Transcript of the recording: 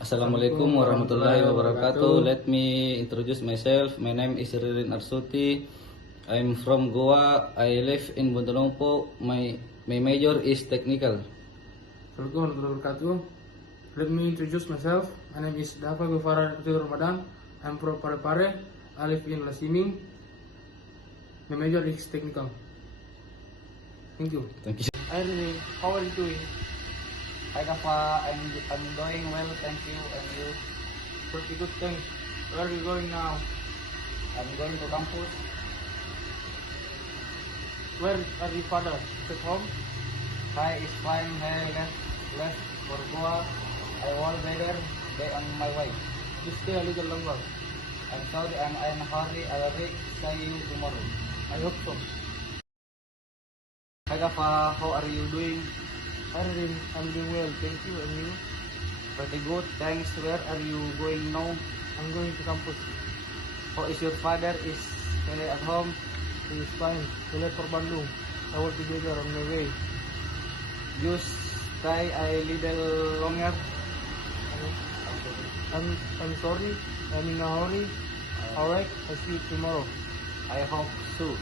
Assalamualaikum warahmatullahi wabarakatuh. Let me introduce myself. My name is Ririn Arsuti. I'm from Goa. I live in Bundalongpo. My major is technical. Assalamualaikum warahmatullahi wabarakatuh. Let me introduce myself. My name is Dafa Gufara Ramadan. I'm from Parepare. I live in Lasiming. My major is technical. Thank you. Thank you. Hi Rini, how are you doing? Hi Dafa, I'm doing well, thank you. And you? Pretty good, thanks. Where are you going now? I'm going to campus. Where are your father? Is at home? Hi, is fine. Hey, left for Goa. I will be there on my way. Just stay a little longer. I'm sorry, I'm in a hurry. I will see you tomorrow. I hope so. Hi Dafa, how are you doing? Hi Rini, I'm doing well, thank you. And you? Pretty good, thanks. Where are you going now? I'm going to campus. How is your father? Is he at home? He is fine. He left for Bandung. I will be there on my way. Just stay a little longer. I'm sorry. I'm in a hurry. Alright, I'll see you tomorrow. I hope so.